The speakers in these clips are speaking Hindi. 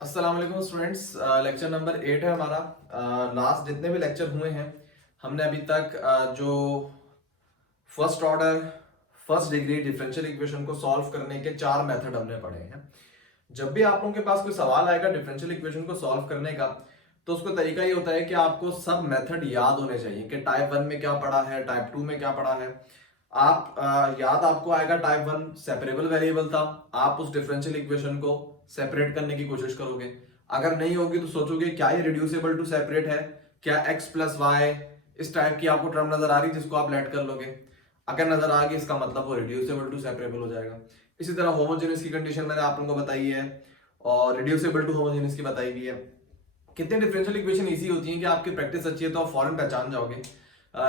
अस्सलाम वालेकुम स्टूडेंट्स। लेक्चर नंबर 8 है हमारा। लास्ट जितने भी लेक्चर हुए हैं हमने अभी तक जो first order first degree differential equation को सॉल्व करने के 4 मेथड हमने पढ़े हैं। जब भी आप लोगों के पास कोई सवाल आएगा डिफरेंशियल इक्वेशन को सॉल्व करने का, तो उसका तरीका ये होता है कि आपको सब मेथड याद होने चाहिए कि टाइप 1 में क्या पढ़ा है, टाइप 2 में क्या पढ़ा है। आप याद आपको आएगा टाइप 1 सेपरेबल वेरिएबल था, आप उस डिफरेंशियल इक्वेशन को सेपरेट करने की कोशिश करोगे। अगर नहीं होगी तो सोचोगे क्या ये रिड्यूसिबल टू सेपरेट है, क्या x प्लस वाई इस टाइप की आपको टर्म नजर आ रही है जिसको आप लेट कर लोगे। अगर नजर आ गई इसका मतलब वो रिड्यूसिबल टू सेपरेबल हो जाएगा। इसी तरह होमोजेनियस की कंडीशन मैंने आप लोगों को बताई है और रिड्यूसिबल टू होमोजेनियस की बताई हुई है। कितने डिफरेंशियल इक्वेशन इजी होती हैं कि आपकी प्रैक्टिस अच्छी है तो आप फौरन पहचान जाओगे,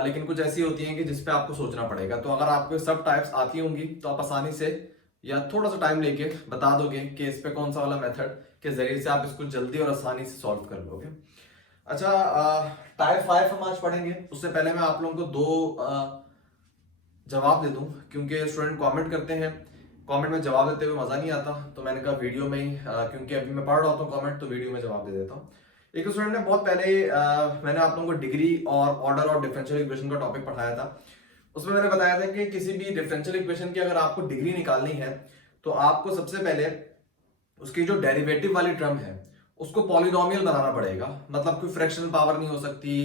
लेकिन कुछ ऐसी होती हैं कि जिसपे आपको सोचना पड़ेगा। तो अगर आपको सब टाइप्स आती होंगी तो आप आसानी से या थोड़ा सा टाइम लेके बता दोगे कि इस पे कौन सा वाला मेथड के जरिए से आप इसको जल्दी और आसानी से सॉल्व कर लोगे। अच्छा, टाइप 5 हम आज पढ़ेंगे। उससे पहले मैं आप लोगों को दो जवाब दे दूं, क्योंकि स्टूडेंट कमेंट करते हैं, कमेंट में जवाब देते हुए मजा नहीं आता, तो मैंने कहा वीडियो में ही, क्योंकि अभी मैं पढ़ रहा हूँ कमेंट, तो वीडियो में जवाब दे देता हूँ। एक स्टूडेंट ने बहुत पहले मैंने आप लोगों को डिग्री और ऑर्डर और डिफरेंशियल इक्वेशन का टॉपिक पढ़ाया था। उसमें मैंने बताया था कि किसी भी डिफरेंशियल इक्वेशन की अगर आपको डिग्री निकालनी है तो आपको सबसे पहले उसकी जो डेरिवेटिव वाली टर्म है उसको पॉलिनोमियल बनाना पड़ेगा। मतलब कोई फ्रैक्शनल पावर नहीं हो सकती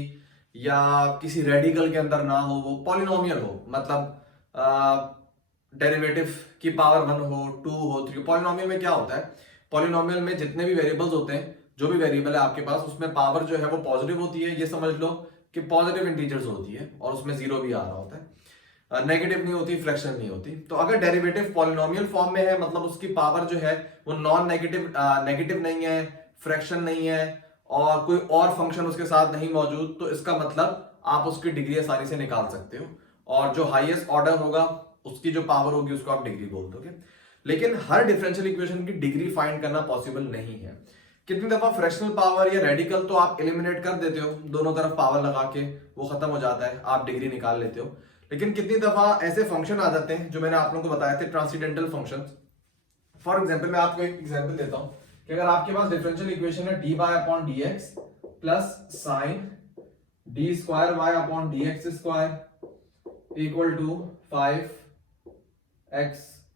या किसी रेडिकल के अंदर ना हो, वो पॉलिनोमियल हो। मतलब डेरिवेटिव की पावर 1 हो, 2 हो, 3। पॉलिनोमियल में क्या होता है, पॉलिनोमियल में जितने भी वेरिएबल्स होते हैं, जो भी वेरिएबल है आपके पास, उसमें पावर जो है वो पॉजिटिव होती है। ये समझ लो कि पॉजिटिव इंटीजर्स होती है और उसमें जीरो भी आ रहा होता है, नेगेटिव नहीं होती, फ्रैक्शन नहीं होती। तो अगर डेरिवेटिव पॉलिनोमियल फॉर्म में है, मतलब उसकी पावर जो है वो नॉन नेगेटिव नेगेटिव नहीं है, फ्रैक्शन नहीं है और कोई और फंक्शन उसके साथ नहीं मौजूद, तो इसका मतलब आप उसकी डिग्री आसानी से निकाल सकते हो। और जो हाईएस्ट ऑर्डर होगा उसकी जो पावर होगी उसको आप डिग्री बोल दोगे। लेकिन हर डिफरेंशियल इक्वेशन की डिग्री फाइंड करना पॉसिबल नहीं है। कितनी दफा फ्रैक्शनल पावर या रेडिकल तो आप एलिमिनेट कर देते हो, दोनों तरफ पावर लगा के वो खत्म हो जाता है, आप डिग्री निकाल लेते हो। लेकिन कितनी दफा ऐसे फंक्शन आ जाते हैं जो मैंने आप लोगों को बताए थे, ट्रांसीडेंटल फंक्शंस। फॉर एग्जांपल मैं आपको एक एग्जांपल देता हूं कि अगर आपके पास डिफरेंशियल इक्वेशन है D Y upon D X plus sine D square Y upon D X square equal to 5x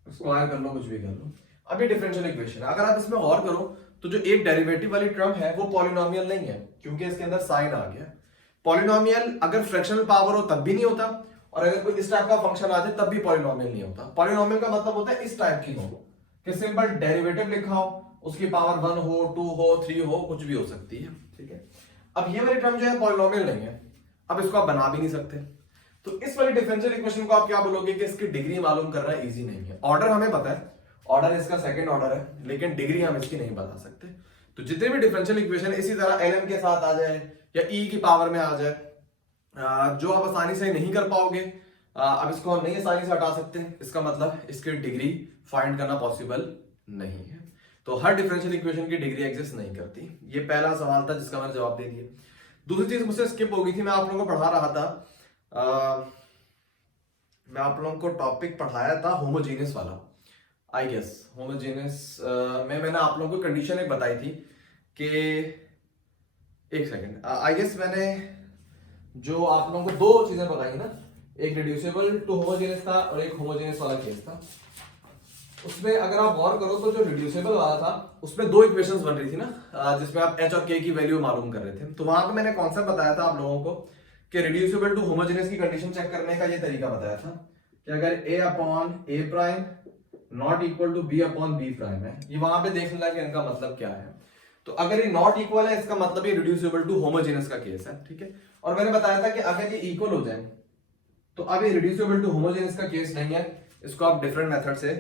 square, कर लो कुछ भी कर लो। अब ये डिफरेंशियल इक्वेशन है, अगर आप इसमें गौर करो तो जो एक डेरिवेटिव वाली टर्म है वो पॉलिनोमियल नहीं है, क्योंकि इसके अंदर साइन आ गया। पॉलिनोमियल अगर फ्रैक्शनल पावर हो तब भी नहीं होता, और अगर कोई इस टाइप का फंक्शन आ जाए तब भी पॉलिनोमियल नहीं होता। पॉलिनोमियल का मतलब होता है इस टाइप की हो कि सिंपल डेरिवेटिव लिखा हो, उसकी पावर 1 हो, 2 हो, 3 हो, कुछ भी हो सकती है। ठीक है, अब ये वाली टर्म जो है पॉलिनोमियल नहीं है, अब इसको आप बना भी नहीं सकते। तो इस वाली डिफरेंशियल इक्वेशन को आप क्या बोलोगे कि इसकी डिग्री मालूम करना इजी नहीं है। ऑर्डर हमें पता है, ऑर्डर इसका सेकंड ऑर्डर है, लेकिन डिग्री हम इसकी नहीं बता सकते। तो जितने भी डिफरेंशियल इक्वेशन इसी तरह lm के साथ आ जाए या e की पावर में आ जाए, जो आप आसानी से नहीं कर पाओगे, अब इसको हम नहीं आसानी से हटा सकते, इसका मतलब इसकी डिग्री फाइंड करना पॉसिबल नहीं है। तो हर डिफरेंशियल इक्वेशन की डिग्री एग्जिस्ट नहीं करती। ये पहला सवाल था जिसका मैंने जवाब दे दिया। दूसरी चीज मुझसे स्किप हो गई थी, मैं आप लोगों को पढ़ा रहा था, मैं आप लोगों को टॉपिक पढ़ाया था होमोजेनियस वाला, आई गेस होमोजेनियस में मैंने आप लोगों को कंडीशन एक बताई थी कि, एक सेकंड, आई गेस मैंने जो आप लोगों को दो चीजें बताई ना, एक रिड्यूसिबल टू होमोजेनियस था और एक होमोजेनियस वाला केस था। उसमें अगर आप गौर करो तो जो रिड्यूसिबल वाला था उसमें दो इक्वेशंस बन रही थी ना, जिसमें आप h और k की वैल्यू मालूम कर रहे थे। तो वहां पे मैंने कॉन्सेप्ट बताया था आप लोगों को कि रिड्यूसिबल टू होमोजेनियस की कंडीशन चेक करने का ये तरीका बताया था कि अगर a upon a prime not equal to b upon b prime है, ये वहां पे देख लेना कि इनका मतलब क्या है। तो अगर ये नॉट इक्वल है इसका मतलब ये रिड्यूसिबल टू होमोजेनियस का केस है। ठीक है, और मैंने बताया था कि अगर ये इक्वल हो जाए तो अब ये रिड्यूसिबल टू होमोजेनियस का केस नहीं है, इसको आप डिफरेंट मेथड से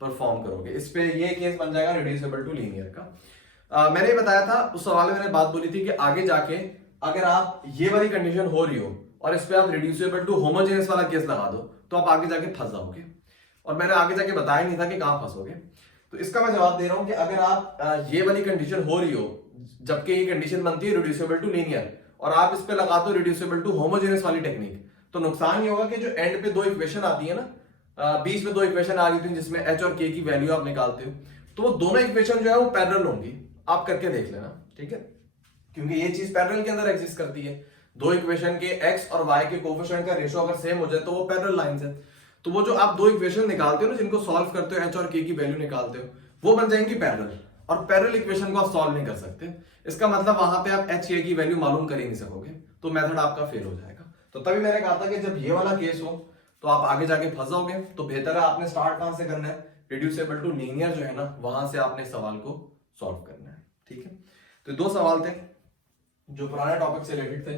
परफॉर्म करोगे। इस पे ये केस बन जाएगा रिड्यूसिबल टू लीनियर का। मैंने ये बताया था उस सवाल में, मैंने बात बोली थी कि आगे जाके अगर आप ये वाली कंडीशन हो रही हो और इस पे आप रिड्यूसिबल टू होमोजेनियस वाला केस लगा दो तो आप आगे जाके फंस जाओगे, और मैंने आगे जाके बताया नहीं था कि कहां फंसोगे। तो इसका मैं जवाब दे रहा हूं कि अगर आप ये वाली कंडीशन हो रही हो जबकि ये कंडीशन बनती है रिड्यूसिबल टू लीनियर और आप इस पे लगा दो रिड्यूसिबल टू होमोजेनियस वाली टेक्निक, तो नुकसान ये होगा कि जो एंड पे दो इक्वेशन आती है ना, बीच में दो इक्वेशन आ रही थी जिसमें h और k की वैल्यू आप निकालते हो, तो वो दोनों इक्वेशन जो है वो पैरेलल होंगी आप करके देख लेना, ठीक है, क्योंकि ये चीज पैरेलल के अंदर एग्जिस्ट करती है। दो इक्वेशन के x और y के कोफिशिएंट का रेशियो अगर सेम हो जाए तो वो पैरेलल लाइंस है। तो वो जो आप दो इक्वेशन निकालते हो ना, जिनको सॉल्व करते हो h और k की वैल्यू निकालते हो, वो बन जाएंगी पैरेलल, और पैरेलल इक्वेशन को आप सॉल्व नहीं कर सकते। इसका मतलब वहां पे आप h k की वैल्यू मालूम कर ही नहीं सकोगे, तो मेथड आपका फेल हो जाएगा। तो तभी मैंने कहा था कि जब ये वाला केस हो तो आप आगे जाके फंस जाओगे। तो बेहतर है आपने स्टार्ट कहां से करना है, रिड्यूसेबल टू लीनियर जो है ना, वहां से आपने सवाल को सॉल्व करना है, ठीक है। तो दो सवाल थे जो पुराने टॉपिक से रिलेटेड थे,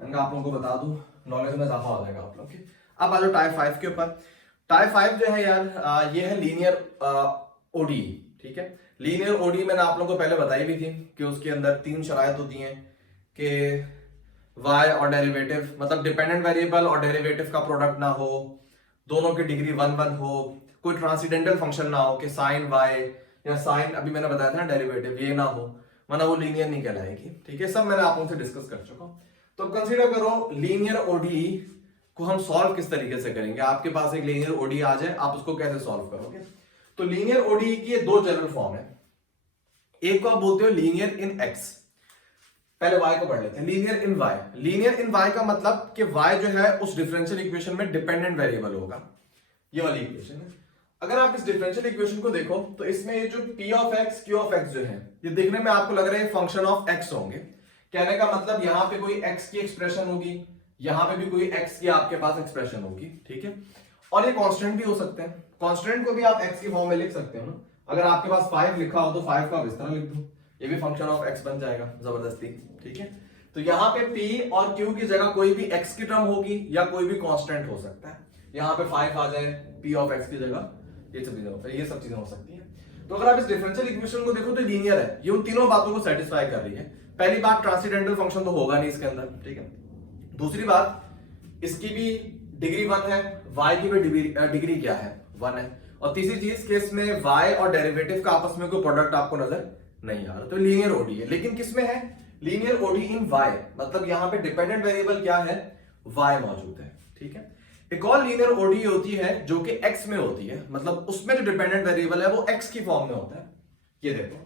मैंने आप लोगों को बता दूं, नॉलेज में इजाफा हो जाएगा आप लोग के। अब आ जाओ टाइप 5 के ऊपर। टाइप 5 जो है यार, ये है लीनियर ओडी, ठीक है। लीनियर ओडी मैंने आप लोगों को पहले बताई भी थी कि उसके अंदर तीन शराइत होती हैं कि y और डेरिवेटिव, मतलब डिपेंडेंट वेरिएबल और डेरिवेटिव का प्रोडक्ट ना हो, दोनों की डिग्री 1 हो, कोई ट्रांसीडेंटल फंक्शन ना हो कि साइन y या साइन, अभी मैंने बताया था ना डेरिवेटिव, ये ना हो, वरना वो लीनियर नहीं कहलाएगी, ठीक है। सब मैंने आप लोगों से डिस्कस कर चुका हूं। तो कंसीडर करो लीनियर ओडी को हम सॉल्व किस तरीके से करेंगे। आपके पास एक लीनियर ओडी आ जाए, आप उसको कैसे सॉल्व करोगे। तो लीनियर ओडी की दो जनरल फॉर्म है। एक को आप बोलते हो लीनियर इन एक्स, पहले y को पढ़ लेते हैं, लीनियर इन y। लीनियर इन y का मतलब कि y जो है उस डिफरेंशियल इक्वेशन में डिपेंडेंट वेरिएबल होगा, ये वाली इक्वेशन है। अगर आप इस डिफरेंशियल इक्वेशन को देखो तो इसमें ये जो p of x q of x जो है, ये देखने में आपको लग रहा है फंक्शन ऑफ x होंगे। कहने का मतलब यहां पे कोई x की एक्सप्रेशन होगी, यहां पे भी कोई x की आपके पास एक्सप्रेशन होगी, ठीक है। और ये कांस्टेंट भी हो सकते हैं, कांस्टेंट को भी आप x की फॉर्म में लिख सकते हो ना। अगर आपके पास 5 लिखा हो तो 5 का इस तरह लिख दो, ये भी फंक्शन ऑफ x बन जाएगा जबरदस्ती, ठीक है। तो यहाँ पे p और q की जगह कोई भी x की टर्म होगी या कोई भी कांस्टेंट हो सकता है। यहाँ पे 5 आ जाए p ऑफ x की जगह, ये सब चीजें हो सकती है। तो अगर आप इस डिफरेंशियल इक्वेशन को देखो तो लीनियर है, ये उन तीनों बातों को सेटिस्फाई कर रही है। पहली बात, ट्रांसीडेंटल फंक्शन तो होगा नहीं इसके अंदर, ठीक है। दूसरी बात, इसकी भी डिग्री 1 है, y की भी डिग्री क्या है, 1 है। और तीसरी चीज कि इसमें y और डेरिवेटिव का आपस में कोई प्रोडक्ट आपको नजर नहीं आ रहा, तो लीनियर ओडी है। लेकिन किसमें है, लीनियर ओडी इन y, मतलब यहां पे डिपेंडेंट वेरिएबल क्या है, y मौजूद है, ठीक है। एक और लीनियर ओडी होती है जो कि x में होती है, मतलब उसमें जो डिपेंडेंट वेरिएबल है वो x की फॉर्म में होता है। ये देखो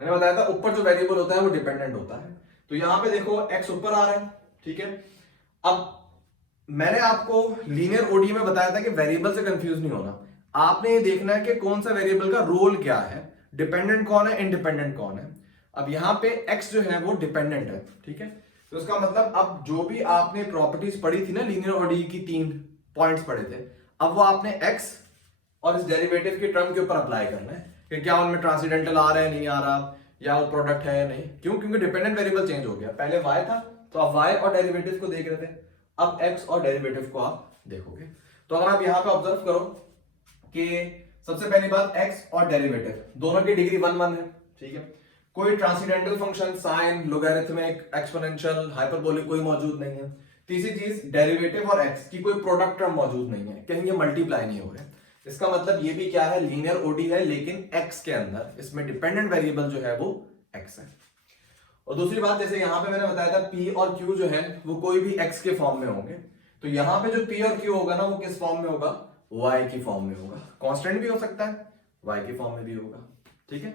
मैंने बताया था ऊपर जो वेरिएबल होता है वो डिपेंडेंट होता है, तो यहां पे देखो x ऊपर आ रहा है, ठीक है। अब मैंने आपको लीनियर ओडी में बताया था कि वेरिएबल से कंफ्यूज नहीं होना, आपने ये देखना है कि कौन सा वेरिएबल का रोल क्या है, डिपेंडेंट कौन है, इंडिपेंडेंट कौन है। अब यहां पे x जो है वो डिपेंडेंट है, ठीक है। तो इसका मतलब अब जो भी आपने प्रॉपर्टीज पढ़ी थी ना लीनियर ओडी की, 3 पॉइंट्स पढ़े थे, अब वो आपने x और इस डेरिवेटिव की टर्म के ऊपर अप्लाई करना है कि क्या उनमें ट्रांसीडेंटल आ रहा है, नहीं आ रहा, या वो प्रोडक्ट है या नहीं। क्यों, क्योंकि डिपेंडेंट वेरिएबल चेंज हो गया, पहले y था तो आप y और डेरिवेटिव को देख रहे थे, अब x और डेरिवेटिव को आप देखोगे। तो अगर आप यहां पे ऑब्जर्व करो कि सबसे पहली बात, x और डेरिवेटिव दोनों की डिग्री 1 है, ठीक है। कोई transcendental function sine, logarithmic, exponential, hyperbolic कोई मौजूद नहीं है। तीसरी चीज, डेरिवेटिव और x की कोई प्रोडक्ट टर्म मौजूद नहीं है, कहीं ये मल्टीप्लाई नहीं हो रहे। इसका मतलब ये भी क्या है, लीनियर ओडी है, लेकिन x के अंदर इसमें डिपेंडेंट वेरिएबल जो है वो x है। और दूसरी बात, जैसे यहां पे मैंने बताया था p और q जो है वो कोई भी x के फॉर्म में होंगे, तो यहां पे जो p और q होगा ना वो किस फॉर्म में होगा, y की फॉर्म में होगा। कांस्टेंट भी हो सकता है, y की फॉर्म में भी होगा, ठीक है।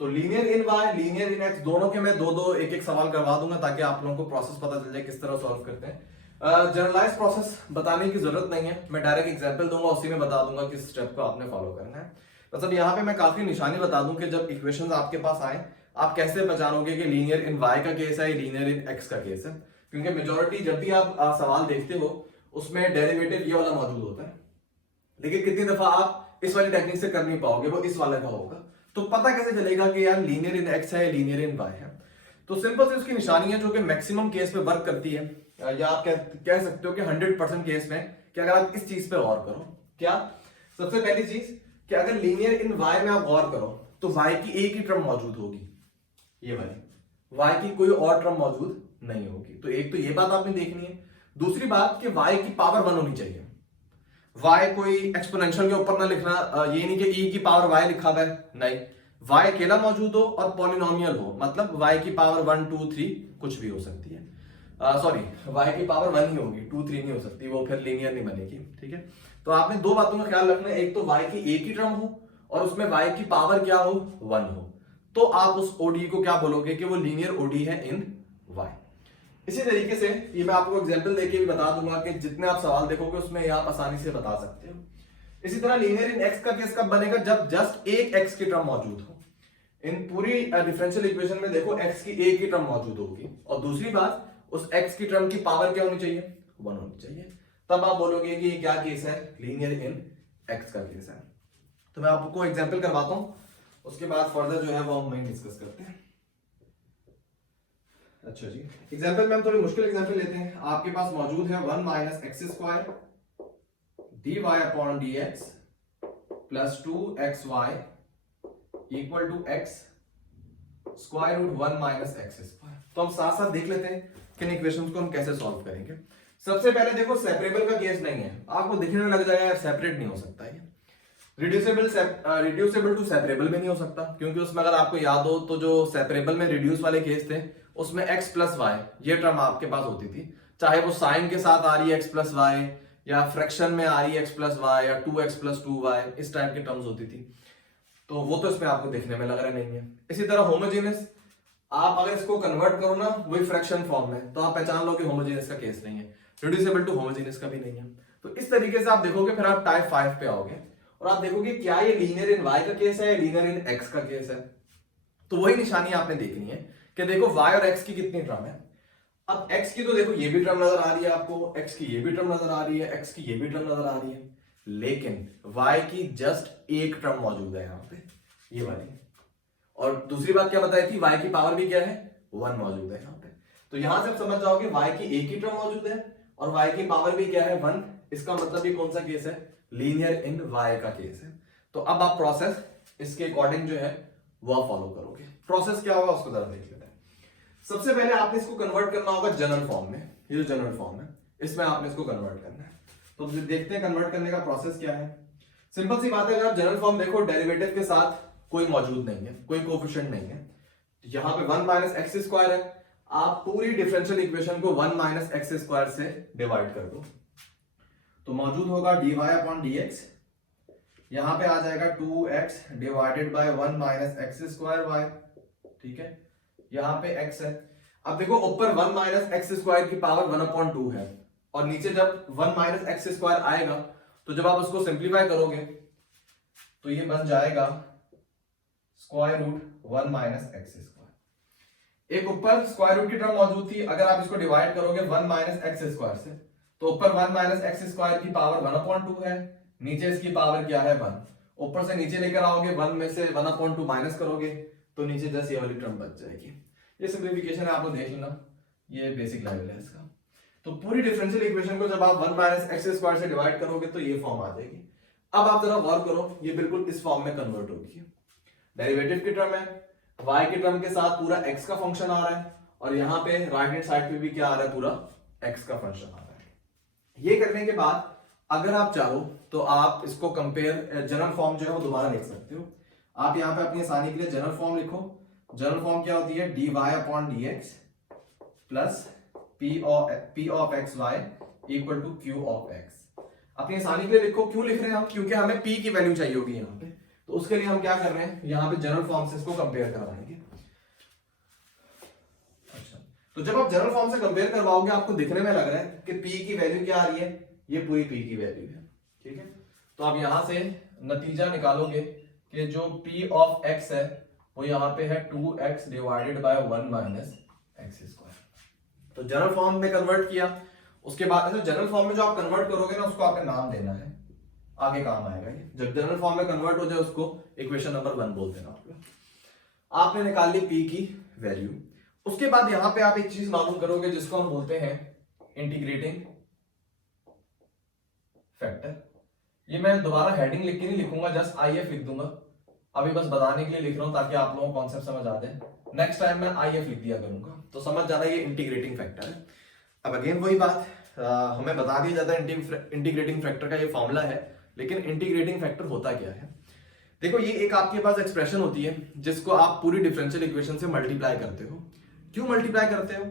तो लीनियर इन y, लीनियर इन x, दोनों के मैं दो एक सवाल करवा दूंगा ताकि आप लोगों को प्रोसेस पता चल जाए किस तरह सॉल्व करते हैं। जनरलाइज प्रोसेस बताने की जरूरत नहीं है, मैं डायरेक्ट एग्जांपल दूंगा, उसी में बता दूंगा किस स्टेप को आपने फॉलो करना है। मतलब यहाँ पे मैं काफी निशानी बता दूं कि जब इक्वेशंस आपके पास आए आप कैसे पहचानोगे कि लीनियर इन y का केस है, लीनियर इन x का केस है। क्योंकि मेजोरिटी जब भी आप सवाल देखते हो उसमें डेरिवेटिव ये वाला मौजूद होता है, लेकिन कितनी दफा आप इस वाली टेक्निक से कर नहीं पाओगे, वो इस वाले का होगा। तो पता कैसे चलेगा कि यार लीनियर इन x है, लीनियर इन y है। तो सिंपल से उसकी निशानी है जो कि मैक्सिमम केस में वर्क करती है, या आप कह सकते हो कि 100% केस में, कि अगर आप इस चीज पे गौर करो, क्या सबसे पहली चीज कि अगर लीनियर इन y में आप गौर करो तो y की एक ही टर्म मौजूद होगी, ये वाली, y की कोई और टर्म मौजूद नहीं होगी। तो एक तो ये बात आपने देखनी है। दूसरी बात कि y की पावर 1 होनी चाहिए, y कोई एक्सपोनेंशियल के ऊपर ना लिखना, ये नहीं कि e की पावर y लिखा हुआ है, नहीं, y अकेला मौजूद हो और पॉलिनोमियल हो, मतलब y की पावर 1 2 3 कुछ भी हो सकती है। सॉरी, y की पावर 1 ही होगी, 2 3 नहीं हो सकती, वो फिर लीनियर नहीं बनेगी, ठीक है। तो आपने दो बातों का ख्याल रखना है, एक तो y की एक ही टर्म हो और उसमें y की पावर क्या हो, 1 हो, तो आप उस ओडी को क्या बोलोगे कि वो लीनियर ओडी है इन वाई। इसी तरीके से ये मैं आपको एग्जांपल देके भी बता दूंगा कि जितने आप सवाल देखोगे उसमें ये आप आसानी से बता सकते हो। इसी तरह लीनियर इन एक्स का केस कब बनेगा, जब जस्ट एक एक्स की टर्म मौजूद हो। इन पूरी डिफरेंशियल इक्वेशन में देखो एक्स की एक ही टर्म मौजूद होगी, और दूसरी बात उस एक्स की टर्म की पावर क्या होनी चाहिए, 1 होनी चाहिए। तब आप बोलोगे कि ये क्या केस है, लीनियर इन एक्स का केस है। तो मैं आपको एग्जांपल करवाता हूं, उसके बाद फर्दर जो है वो हम डिस्कस करते हैं। अच्छा जी, एग्जांपल में हम थोड़ी मुश्किल एग्जांपल लेते हैं। आपके पास मौजूद है 1 minus x square dy upon dx plus 2xy equal to x square root 1 minus x square. तो हम साथ साथ देख लेते हैं कि इन इक्वेशंस को हम कैसे सॉल्व करेंगे। सबसे पहले देखो सेपरेबल का केस नहीं है, आपको दिखने में लग जाएगा यार सेपरेट नहीं हो सकता है। रिड्यूसेबल टू सेपरेबल में नहीं हो सकता, क्योंकि उसमें अगर आपको याद हो तो जो सेपरेबल में रिड्यूस वाले केस थे उसमें x प्लस वाई ये टर्म आपके पास होती थी, चाहे वो साइन के साथ आ रही है x प्लस वाई, या फ्रैक्शन में आ रही है x प्लस वाई, या 2x प्लस 2y, इस टाइप की टर्म्स होती थी। तो वो तो इसमें आपको देखने में लग रहा नहीं है। इसी तरह होमोजेनियस, आप अगर इसको कन्वर्ट करो ना वही फ्रैक्शन फॉर्म में, तो आप पहचान लो कि होमोजेनियस का केस नहीं है। रिड्यूसेबल टू होमोजेनियस का भी नहीं है। तो इस तरीके से आप देखोगे, फिर आप टाइप 5 पे आओगे और आप देखोगे क्या ये लीनियर इन y का केस है या लीनियर इन x का केस है। तो वही निशानी आपने देखनी है कि देखो y और x की कितनी टर्म है। अब x की तो देखो ये भी टर्म नजर आ रही है आपको, x की ये भी टर्म नजर आ रही है, x की ये भी टर्म नजर आ रही है, लेकिन y की जस्ट एक टर्म मौजूद है यहाँ पे, ये वाली। और दूसरी बात क्या बताई थी, y की पावर भी क्या है, 1 मौजूद है यहाँ पे। तो यहां से आप समझ जाओगे y की एक ही टर्म मौजूद है और y की पावर भी क्या है, 1। इसका मतलब ये कौन सा केस है, लीनियर इन y का केस है। तो अब आप प्रोसेस इसके अकॉर्डिंग जो है वह फॉलो करोगे। प्रोसेस क्या होगा उसको जरा देख लेते हैं। सबसे पहले आपने इसको कन्वर्ट करना होगा जनरल फॉर्म में। ये जो जनरल फॉर्म है इसमें आपने इसको कन्वर्ट करना है। तो देखते हैं कन्वर्ट करने का प्रोसेस क्या है। सिंपल सी बात है, अगर आप जनरल फॉर्म देखो डेरिवेटिव के साथ कोई मौजूद नहीं है, कोई कोएफिशिएंट नहीं है। यहां पे 1 माइनस एक्स स्क्वायर है, आप पूरी डिफरेंशियल इक्वेशन को 1 माइनस एक्स स्क्वायर से डिवाइड कर दो, तो मौजूद होगा dy अपॉन dx। यहां पे आ जाएगा 2x divided by 1 minus x square y, ठीक है। यहां पे x है। अब देखो ऊपर 1 माइनस एक्स स्क्वायर की पावर 1/2 है, और नीचे जब 1 माइनस एक्स स्क्वायर आएगा तो जब आप उसको सिंप्लीफाई करोगे तो ये बन जाएगा square root 1 minus x square. एक ऊपर स्क्वायर रूट की टर्म मौजूद थी, अगर आप इसको डिवाइड करोगे 1 माइनस एक्स स्क्वायर से, तो ऊपर 1 माइनस एक्स स्क्वायर की पावर 1/2 है, नीचे इसकी पावर क्या है, 1। ऊपर से नीचे लेकर आओगे, 1 में से 1/2 माइनस करोगे तो नीचे जस्ट ये वाली टर्म बच जाएगी। ये सिंप्लीफिकेशन है, आपको देख लेना, ये बेसिक लेवल है इसका। तो पूरी डिफरेंशियल इक्वेशन को जब आप 1 माइनस एक्स स्क्वायर से डिवाइड करोगे तो ये फॉर्म आ जाएगी। अब आप जरा गौर करो, ये बिल्कुल इस फॉर्म में कन्वर्ट होगी। डेरिवेटिव की टर्म है, y की टर्म के साथ पूरा x का फंक्शन आ रहा है, और यहाँ पे राइट हैंड साइड पे भी क्या आ रहा है, पूरा x का फंक्शन आ रहा है। ये करने के बाद अगर आप चाहो तो आप इसको कंपेयर जनरल फॉर्म जो है वो दोबारा लिख सकते हो। आप यहाँ पे अपनी आसानी के लिए जनरल फॉर्म लिखो। जनरल फॉर्म क्या होती है, dy upon dx plus p of X Y equal to q of x। अपनी आसानी के लिए लिखो। क्यों लिख रहे हैं हम, क्योंकि हमें p की वैल्यू चाहिए होगी यहाँ पे, तो उसके लिए हम क्या कर रहे हैं, यहाँ पे जनरल फॉर्म से इसको कंपेयर करवाएंगे। अच्छा, तो जब आप जनरल फॉर्म से कंपेयर करवाओगे आपको दिखने में लग रहा है कि p की वैल्यू क्या आ रही है, ये पूरी p की वैल्यू है, ठीक है। तो आप यहां से नतीजा निकालोगे कि जो p ऑफ x है वो यहाँ पे है 2x divided by 1 minus x square. तो जनरल फॉर्म में कन्वर्ट किया, उसके बाद जनरल फॉर्म में जो आप कन्वर्ट करोगे ना उसको आपने नाम देना है, आगे काम आएगा ये। जब जनरल फॉर्म में कन्वर्ट हो जाए उसको इक्वेशन नंबर 1 बोल देना। आपने निकाल ली p की वैल्यू। उसके बाद यहां पे आप एक चीज मालूम करोगे जिसको हम बोलते हैं इंटीग्रेटिंग फैक्टर। ये मैं दोबारा हेडिंग लिख के नहीं लिखूंगा, जस्ट IF लिख दूंगा। अभी बस बताने के लिए लिख रहा हूं ताकि आप लोगों को कॉन्सेप्ट समझ आ जाए। नेक्स्ट टाइम मैं IF लिख दिया करूंगा तो समझ जाना ये इंटीग्रेटिंग फैक्टर है। अब अगेन वही बात, हमें बता दिया जाता है इंटीग्रेटिंग फैक्टर का ये फॉर्मूला है, लेकिन इंटीग्रेटिंग फैक्टर होता क्या है। देखो ये एक आपके पास एक्सप्रेशन होती है जिसको आप पूरी डिफरेंशियल इक्वेशन से मल्टीप्लाई करते हो। क्यों मल्टीप्लाई करते हो,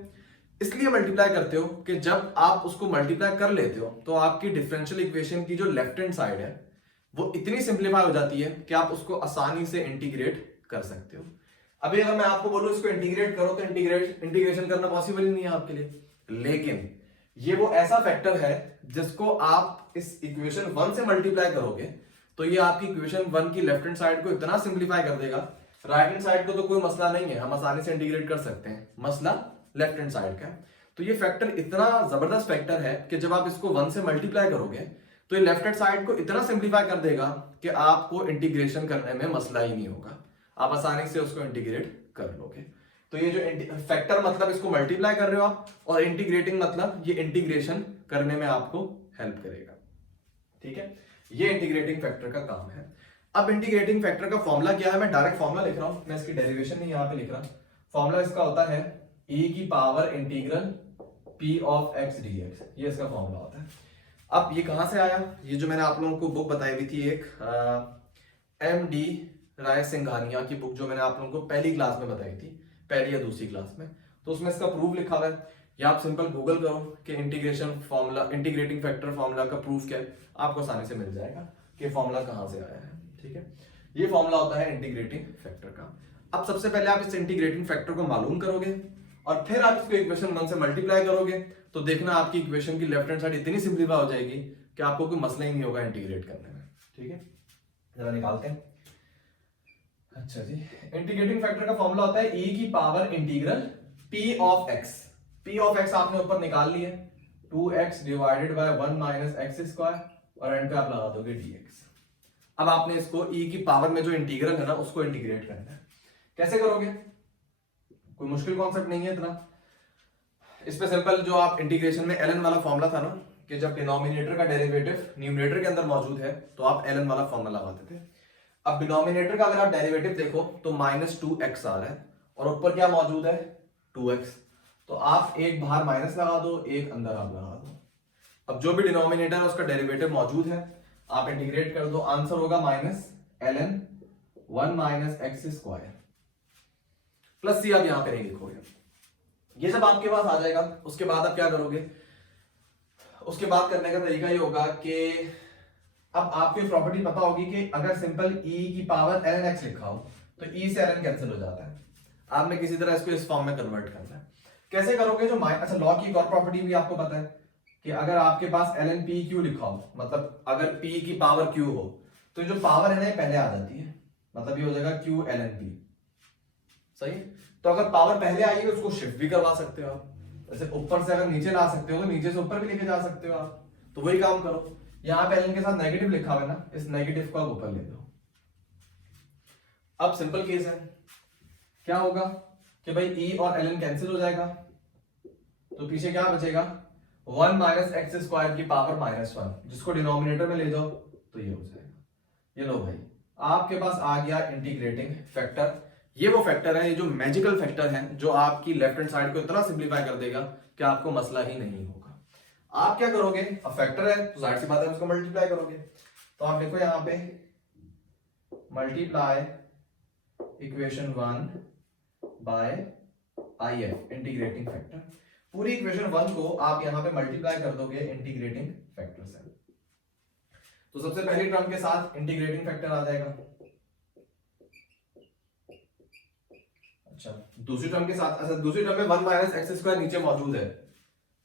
इसलिए मल्टीप्लाई करते हो कि जब आप उसको मल्टीप्लाई कर लेते हो तो आपकी डिफरेंशियल इक्वेशन की जो लेफ्ट हैंड साइड है वो इतनी सिंप्लीफाई हो जाती है कि आप उसको आसानी से इंटीग्रेट कर सकते हो। अभी अगर मैं आपको बोलूं इसको इंटीग्रेट करो तो इंटीग्रेशन करना पॉसिबल ही नहीं है आपके लिए, लेकिन ये वो ऐसा फैक्टर है जिसको आप इस इक्वेशन 1 से मल्टीप्लाई करोगे तो ये आपकी इक्वेशन 1 की लेफ्ट हैंड साइड को इतना सिंप्लीफाई कर देगा, राइट हैंड साइड को तो कोई मसला नहीं है, हम आसानी से इंटीग्रेट कर सकते हैं, मसला लेफ्ट हैंड साइड का है। तो ये फैक्टर इतना जबरदस्त फैक्टर है कि जब आप इसको 1 से मल्टीप्लाई करोगे तो ये लेफ्ट हैंड साइड को इतना सिंप्लीफाई कर देगा कि आपको इंटीग्रेशन करने में मसला ही नहीं होगा, आप आसानी से उसको इंटीग्रेट कर लोगे। तो ये जो फैक्टर मतलब इसको मल्टीप्लाई कर रहे हो आप, और इंटीग्रेटिंग मतलब ये इंटीग्रेशन करने में आपको हेल्प करेगा, ठीक है। ये इंटीग्रेटिंग फैक्टर का काम है। अब इंटीग्रेटिंग फैक्टर का फॉर्मूला क्या है, मैं डायरेक्ट फॉर्मूला लिख रहा हूं, मैं इसकी डेरिवेशन नहीं यहां पे लिख रहा। फॉर्मूला इसका होता है e की power integral p of x dx, ये इसका फॉर्मूला होता है। अब ये कहां से आया, ये जो मैंने आप लोगों को बुक बताई हुई थी एक MD राय सिंघानिया की बुक, जो मैंने आप लोगों को पहली क्लास में बताई थी, पहली या दूसरी क्लास में, तो उसमें इसका प्रूफ लिखा हुआ है। या आप सिंपल गूगल करो कि integration formula, integrating factor formula का प्रूफ क्या है, आपको आसानी से मिल जाएगा कि फॉर्मूला कहां से आया है, ठीक है। ये फॉर्मूला होता है इंटीग्रेटिंग फैक्टर का। अब सबसे पहले आप इस इंटीग्रेटिंग फैक्टर को मालूम करोगे और फिर आप इसको इक्वेशन 1 से मल्टीप्लाई करोगे तो देखना आपकी इक्वेशन की लेफ्ट हैंड साइड इतनी सिंप्लीफाई हो जाएगी कि आपको कोई मसला ही नहीं होगा इंटीग्रेट करने में, ठीक है। जरा निकालते हैं। अच्छा जी, इंटीग्रेटिंग फैक्टर का फॉर्मूला होता है e की power integral p of x। p of x आपने ऊपर निकाल लिया, 2x divided by 1 minus x square और एंड पे आप लगा दोगे dx। अब आपने इसको e की पावर में जो इंटीग्रल है ना उसको इंटीग्रेट करना है। कैसे करोगे, कोई मुश्किल कॉन्सेप्ट नहीं है इतना। इस पे सिंपल जो आप इंटीग्रेशन में ln वाला फॉर्मूला था ना कि जब डिनोमिनेटर का डेरिवेटिव न्यूमरेटर के अंदर मौजूद है तो आप ln वाला फॉर्मूला लगाते थे। अब डिनोमिनेटर का अगर आप डेरिवेटिव देखो तो -2x आ रहा है और ऊपर क्या मौजूद है 2x, तो आप एक बाहर माइनस लगा दो, एक अंदर आप लगा दो। अब जो भी डिनोमिनेटर है उसका डेरिवेटिव मौजूद है, आप इंटीग्रेट कर दो, आंसर होगा -ln 1 minus x square plus c. आप यहां पे नहीं लिखोगे, ये जब आपके पास आ जाएगा उसके बाद आप क्या करोगे, उसके बाद करने का तरीका ये होगा कि अब आपको प्रॉपर्टी पता होगी कि अगर सिंपल e की पावर ln x लिखा हो तो e से ln कैंसिल हो जाता है, आपने किसी तरह इसको इस फॉर्म में कन्वर्ट करना है। कैसे करोगे, जो अच्छा लॉ की एक और प्रॉपर्टी भी आपको पता है कि अगर आपके पास ln p q लिखा हो, मतलब अगर p की पावर q हो तो जो पावर है ना पहले आ जाती है, मतलब ये हो जाएगा q ln p, सही। तो अगर पावर पहले आई है उसको शिफ्ट भी करवा सकते हो आप, जैसे ऊपर से अगर नीचे ला सकते हो तो नीचे से ऊपर भी लेके जा सकते हो आप, तो वही काम करो। यहां पे ln के साथ नेगेटिव लिखा हुआ है ना, इस नेगेटिव को आप ऊपर ले दो। अब सिंपल केस है, क्या होगा कि भाई e और ln कैंसिल हो जाएगा तो पीछे क्या बचेगा 1 माइनस एक्स स्क्वायर की पावर -1, जिसको डिनोमिनेटर में ले जाओ तो ये हो जाएगा। ये लो भाई, आपके पास आ गया इंटीग्रेटिंग फैक्टर। ये वो फैक्टर है, ये जो मैजिकल फैक्टर है जो आपकी लेफ्ट हैंड साइड को इतना सिंप्लीफाई कर देगा कि आपको मसला ही नहीं होगा। आप क्या करोगे, अब फैक्टर है तो जाहिर सी बात है उसको मल्टीप्लाई करोगे, तो आप देखो यहां पे multiply equation 1 by IF integrating factor. पूरी इक्वेशन 1 को आप यहां पे मल्टीप्लाई कर दोगे इंटीग्रेटिंग फैक्टर से, तो सबसे पहली टर्म के साथ इंटीग्रेटिंग फैक्टर आ जाएगा। अच्छा, दूसरी टर्म के साथ, अच्छा दूसरी टर्म में 1 माइनस एक्स स्क्वायर नीचे मौजूद है,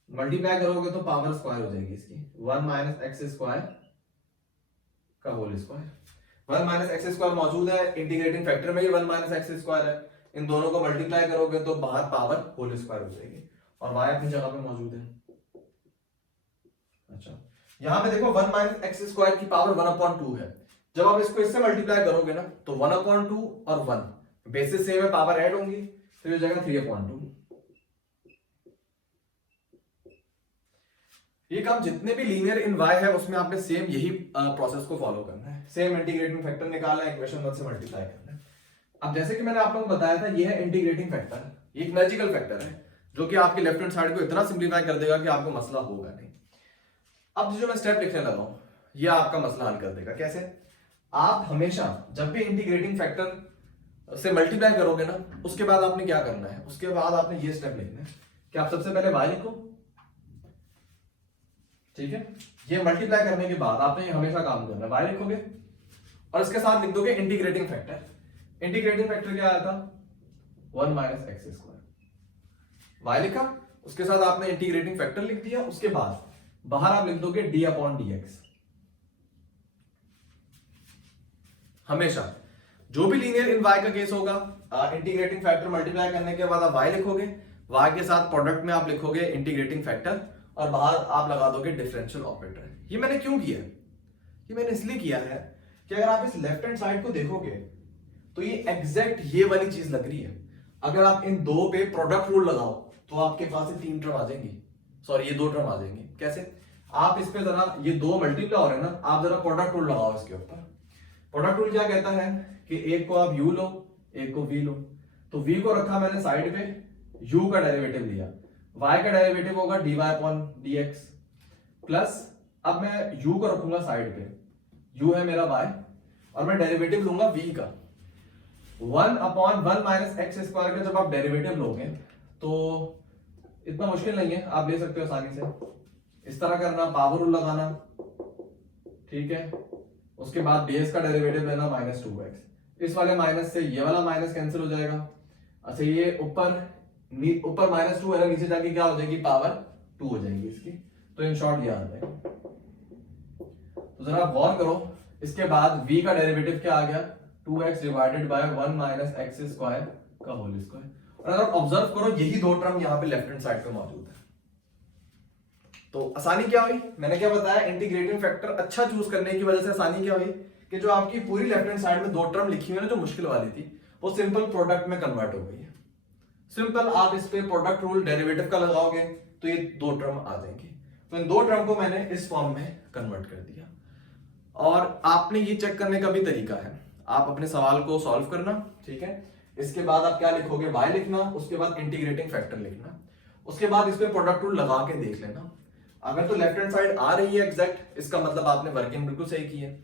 मल्टीप्लाई करोगे तो पावर स्क्वायर हो जाएगी इसकी, 1 माइनस एक्स स्क्वायर का whole square. 1 minus x square मौजूद है इंटीग्रेटिंग फैक्टर में, ये 1 माइनस एक्स स्क्वायर है, इन दोनों को मल्टीप्लाई करोगे तो बाहर पावर होल स्क्वायर हो जाएगी और y अपनी जगह पे मौजूद है। अच्छा, यहां पे देखो 1 माइनस एक्स स्क्वायर की पावर 1/2 है, जब आप इसको इससे मल्टीप्लाई करोगे ना तो 1/2 और 1 बेसिस सेम है, पावर ऐड होंगी तो ये हो जाएगा 3/2। ये काम जितने भी लीनियर इन y है उसमें आपने सेम यही प्रोसेस को फॉलो करना है, सेम इंटीग्रेटिंग फैक्टर निकालना है, इक्वेशन 1 से मल्टीप्लाई करना है। अब जैसे कि मैंने आप लोगों को बताया था ये है इंटीग्रेटिंग फैक्टर, ये एक मैजिकल फैक्टर है जो कि आपकी लेफ्ट हैंड साइड को इतना सिंप्लीफाई कर देगा कि आपको मसला होगा नहीं। अब जो मैं स्टेप लिखने लगा हूं ये आपका मसला हल कर देगा। कैसे, आप हमेशा जब भी इंटीग्रेटिंग फैक्टर से मल्टीप्लाई करोगे ना उसके बाद आपने क्या करना है, उसके बाद आपने ये स्टेप लिखना है कि आप सबसे पहले y लिखो, ठीक है। ये मल्टीप्लाई करने के बाद आपने ये हमेशा काम करना है, y लिखोगे और इसके साथ लिख दोगे इंटीग्रेटिंग फैक्टर। इंटीग्रेटिंग फैक्टर क्या आया था 1 माइनस एक्स स्क्वायर। वाई लिखा, उसके साथ आपने इंटीग्रेटिंग फैक्टर लिख दिया, उसके बाद बाहर आप लिख दोगे डी अपॉन डी एक्स। हमेशा जो भी लीनियर इन y का केस होगा, इंटीग्रेटिंग फैक्टर मल्टीप्लाई करने के बाद आप y लिखोगे, y के साथ प्रोडक्ट में आप लिखोगे इंटीग्रेटिंग फैक्टर और बाहर आप लगा दोगे डिफरेंशियल ऑपरेटर। ये मैंने क्यों किया? ये मैंने इसलिए किया है कि अगर आप इस लेफ्ट हैंड साइड को देखोगे तो ये एग्जैक्ट ये वाली चीज लग रही है। अगर आप इन दो पे प्रोडक्ट रूल लगाओ तो आपके पास 3 टर्म आ जाएंगी, सॉरी ये 2 टर्म आ जाएंगी। कैसे? आप इस पे जरा, ये 2 मल्टीप्लाई हो रहे हैं ना, आप जरा प्रोडक्ट रूल लगाओ इसके ऊपर। प्रोडक्ट रूल क्या कहता है कि एक को आप u लो, एक को v लो। तो v को रखा मैंने साइड पे, u का डेरिवेटिव लिया, y का डेरिवेटिव होगा dy अपॉन dx प्लस, अब मैं u को रखूंगा साइड पे, u है मेरा y और मैं डेरिवेटिव लूंगा v का। 1 अपॉन 1 माइनस एक्स स्क्वायर का जब आप डेरिवेटिव लोगे तो इतना मुश्किल नहीं है, आप ले सकते हो आसानी से। इस तरह करना, पावर रूल लगाना, ठीक है। उसके बाद बेस का डेरिवेटिव लेना माइनस 2x। इस वाले माइनस से ये वाला माइनस कैंसिल हो जाएगा। अच्छा, ये ऊपर माइनस 2 है, नीचे जाके क्या हो जाएगी? पावर 2 हो जाएगी इसकी। तो इन शॉर्ट ये आ जाएगा। तो जरा आप गौर करो, इसके बाद v का डेरिवेटिव क्या आ गया? 2x divided by 1 minus x square का होल स्क्वायर। और अगर ऑब्जर्व करो, यही 2 टर्म यहाँ पे लेफ्ट हैंड साइड पे मौजूद है। तो आसानी क्या हुई? मैंने क्या बताया, इंटीग्रेटिंग फैक्टर अच्छा चूज करने की वजह से आसानी क्या हुई कि जो आपकी पूरी लेफ्ट हैंड साइड में 2 टर्म लिखी हुई है ना, जो मुश्किल वाली थी, वो सिंपल प्रोडक्ट में कन्वर्ट हो गई है। सिंपल आप इस पे प्रोडक्ट रूल डेरिवेटिव का लगाओगे तो ये 2 टर्म आ जाएंगी। तो इन 2 टर्म को मैंने इस फॉर्म में कन्वर्ट कर दिया। और आपने ये चेक करने का भी तरीका है, आप अपने सवाल को सॉल्व करना, ठीक है। इसके बाद आप क्या लिखोगे? y लिखना, उसके बाद इंटीग्रेटिंग फैक्टर लिखना, उसके बाद इस पे प्रोडक्ट रूल लगा के देख लेना। अगर तो लेफ्ट हैंड साइड आ रही है एग्जैक्ट, इसका मतलब आपने वर्किंग बिल्कुल सही की है।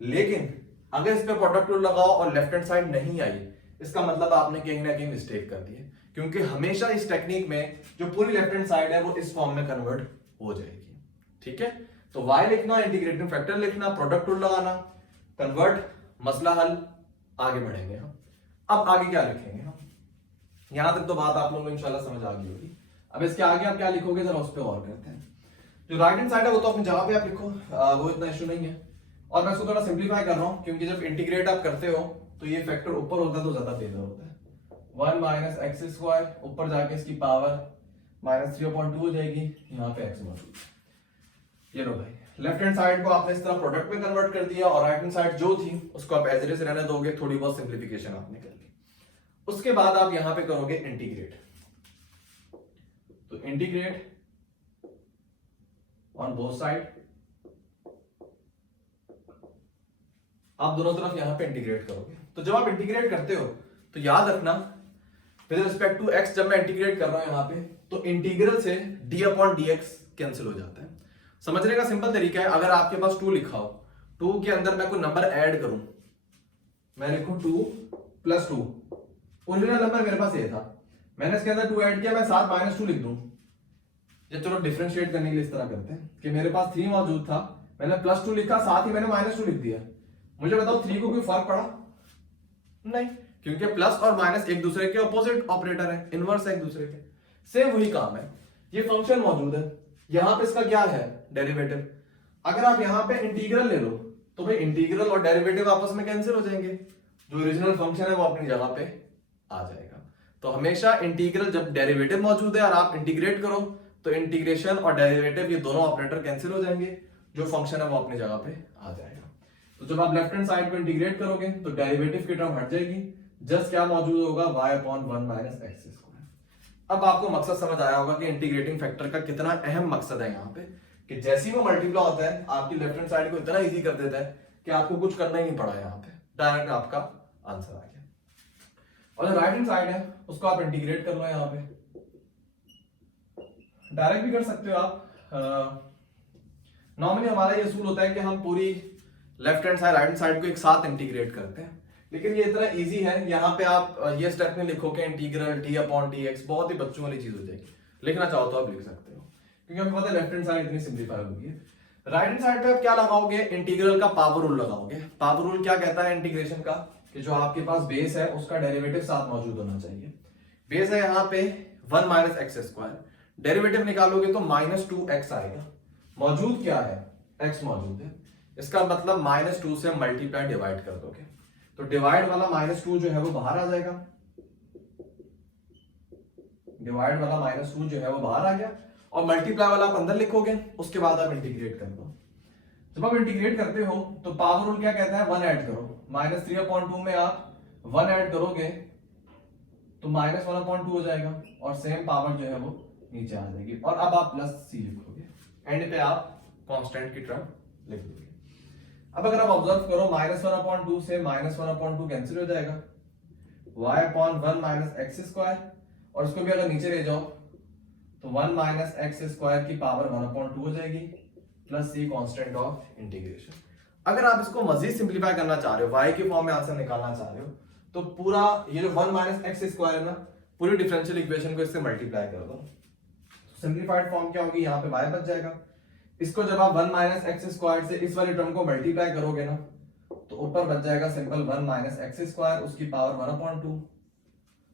लेकिन अगर इस पे प्रोडक्ट रूल लगाओ और लेफ्ट हैंड साइड नहीं आई, इसका मतलब आपने कहीं ना कहीं मिस्टेक कर दी है, क्योंकि हमेशा इस टेक्निक में जो पूरी लेफ्ट हैंड साइड है वो इस फॉर्म में कन्वर्ट हो जाएगी, ठीक है। तो y लिखना, इंटीग्रेटिंग फैक्टर लिखना, प्रोडक्ट रूल लगाना, कन्वर्ट, मसला हल, आगे बढ़ेंगे हम। अब आगे क्या लिखेंगे हम? यहां तक तो बात आप लोगों को इंशाल्लाह समझ आ गई होगी। अब इसके आगे आप क्या लिखोगे, जरा उस पर गौर करते हैं। जो राइट हैंड साइड है वो तो अपनी जगह पे आप लिखो, वो इतना इशू नहीं है। और मैं इसको थोड़ा सिंप्लीफाई कर रहा हूं, क्योंकि जब इंटीग्रेट आप करते हो तो ये फैक्टर ऊपर होता है तो ज्यादा बेहतर होता है। 1 माइनस एक्स स्क्वायर, ऊपर जाके इसकी पावर माइनस 3/2 हो जाएगी, यहाँ पे एक्स मौजूद है। ये लो भाई, लेफ्ट हैंड साइड को आपने इस तरह प्रोडक्ट में कन्वर्ट कर दिया और राइट हैंड साइड जो थी उसको आप एज इट इज रहने दोगे, थोड़ी बहुत सिंप्लीफिकेशन आपने कर ली। उसके बाद आप यहां पे करोगे इंटीग्रेट। तो इंटीग्रेट ऑन बोथ साइड, आप दोनों तरफ यहां पे इंटीग्रेट करोगे। तो जब आप इंटीग्रेट करते हो तो याद रखना, विद रिस्पेक्ट टू x जब मैं इंटीग्रेट कर रहा हूं यहां पे, तो इंटीग्रल से d अपॉन dx कैंसिल हो जाता है। समझने का सिंपल तरीका है, अगर आपके पास 2 लिखा हो, 2 के अंदर मैं कोई नंबर ऐड करूं, मैं लिखूं 2 प्लस 2, ओरिजिनल नंबर मेरे पास ये था, मैंने इसके अंदर 2 ऐड किया, मैं साथ -2 लिख दूं। या चलो डिफरेंशिएट करने के लिए इस तरह करते हैं कि मेरे पास 3 मौजूद था, मैंने +2 लिखा, साथ ही मैंने -2 लिख दिया। मुझे बताओ 3 को कोई फर्क पड़ा? नहीं, क्योंकि प्लस और माइनस एक दूसरे के ऑपोजिट ऑपरेटर है, इनवर्स है एक दूसरे के। सेम वही काम है, ये फंक्शन मौजूद है, यहां पे इसका क्या है? डेरिवेटिव। अगर आप यहां पे इंटीग्रल ले लो तो भाई इंटीग्रल और डेरिवेटिव आपस में कैंसिल हो जाएंगे, जो ओरिजिनल फंक्शन है वो अपनी जगह पे आ जाएगा। तो हमेशा इंटीग्रल जब डेरिवेटिव मौजूद है और आप इंटीग्रेट करो तो इंटीग्रेशन और डेरिवेटिव ये दोनों ऑपरेटर कैंसिल हो जाएंगे, जो फंक्शन है वो अपनी जगह पे आ जाएगा। तो जब आप लेफ्ट हैंड साइड को इंटीग्रेट करोगे तो डेरिवेटिव की टर्म हट जाएगी, जस्ट क्या मौजूद होगा? y upon 1 minus x square. अब आपको मकसद समझ आया होगा कि इंटीग्रेटिंग फैक्टर का कितना अहम मकसद है यहाँ पे, कि जैसे ही वो मल्टीप्लाई होता है आपकी लेफ्ट हैंड साइड को इतना इजी कर देता है कि आपको कुछ करना ही नहीं पड़ा, यहाँ पे डायरेक्ट आपका आंसर आ गया। और जो राइट हैंड साइड है उसको आप इंटीग्रेट कर लो, यहाँ पे डायरेक्ट भी कर सकते हो आप। नॉर्मली हमारा ये असूल होता है कि हम पूरी left hand side right hand side को एक साथ इंटीग्रेट करते हैं, लेकिन ये इतना इजी है, यहाँ पे आप ये स्टेप में लिखोगे इंटीग्रल d अपॉन dx, बहुत ही बच्चों वाली चीज हो जाएगी। लिखना चाहो तो आप लिख सकते हो, क्योंकि हमें पता है लेफ्ट हैंड साइड इतनी सिंप्लीफाई होगी है। राइट हैंड साइड पे आप क्या लगाओगे? इंटीग्रल का पावर रूल लगाओगे। पावर रूल क्या कहता है इंटीग्रेशन का? कि जो आपके पास बेस है उसका डेरिवेटिव साथ मौजूद होना चाहिए। बेस है यहाँ पे 1 माइनस एक्स स्क्वायर, डेरिवेटिव निकालोगे तो -2x आएगा। मौजूद क्या है, x मौजूद है, इसका मतलब -2 से मल्टीप्लाई डिवाइड कर दोगे तो डिवाइड वाला -2 जो है वो बाहर आ जाएगा, डिवाइड वाला -2 जो है वो बाहर आ गया, और मल्टीप्लाई वाला आप अंदर लिखोगे, उसके बाद आप इंटीग्रेट कर दो। जब आप इंटीग्रेट करते हो तो पावर रूल क्या कहता है, 1 ऐड करो, -3/2 में आप 1 ऐड करोगे तो -1/2 हो जाएगा, और सेम पावर जो है वो नीचे आ जाएगी, और अब आप प्लस सी लिखोगे, एंड पे आप कांस्टेंट की टर्म लिख दोगे। अब अगर आप ऑब्जर्व करो -1/2 से -1/2 कैंसिल हो जाएगा, y/1 माइनस एक्स स्क्वायर, और उसको भी अगर नीचे ले जाओ तो 1 माइनस एक्स स्क्वायर की पावर 1/2 हो जाएगी, plus C constant of integration. अगर आप इसको मजीद सिंप्लीफाई करना चाह रहे हो, y के फॉर्म में आंसर निकालना चाह रहे हो, तो पूरा ये जो 1 माइनस एक्स स्क्वायर है ना, पूरी डिफरेंशियल इक्वेशन को इससे मल्टीप्लाई कर दो। सिंप्लीफाइड फॉर्म क्या होगी, यहाँ पे y बच जाएगा, इसको जब आप 1 माइनस एक्स स्क्वायर से इस वाली टर्म को मल्टीप्लाई करोगे ना, तो ऊपर बच जाएगा सिंपल 1 माइनस एक्स स्क्वायर, उसकी पावर 1/2,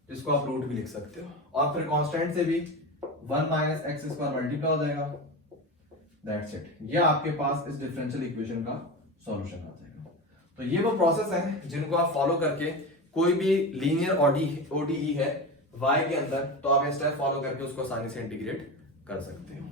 जिसको आप रूट भी लिख सकते हो, और फिर कांस्टेंट से भी 1 माइनस एक्स स्क्वायर मल्टीप्लाई हो जाएगा। दैट्स इट, ये आपके पास इस डिफरेंशियल इक्वेशन का सॉल्यूशन आ जाएगा। तो ये वो प्रोसेस है जिनको आप फॉलो करके कोई भी लीनियर ओडीई है y के अंदर, तो आप ये स्टेप फॉलो करके उसको आसानी से इंटीग्रेट कर सकते हो।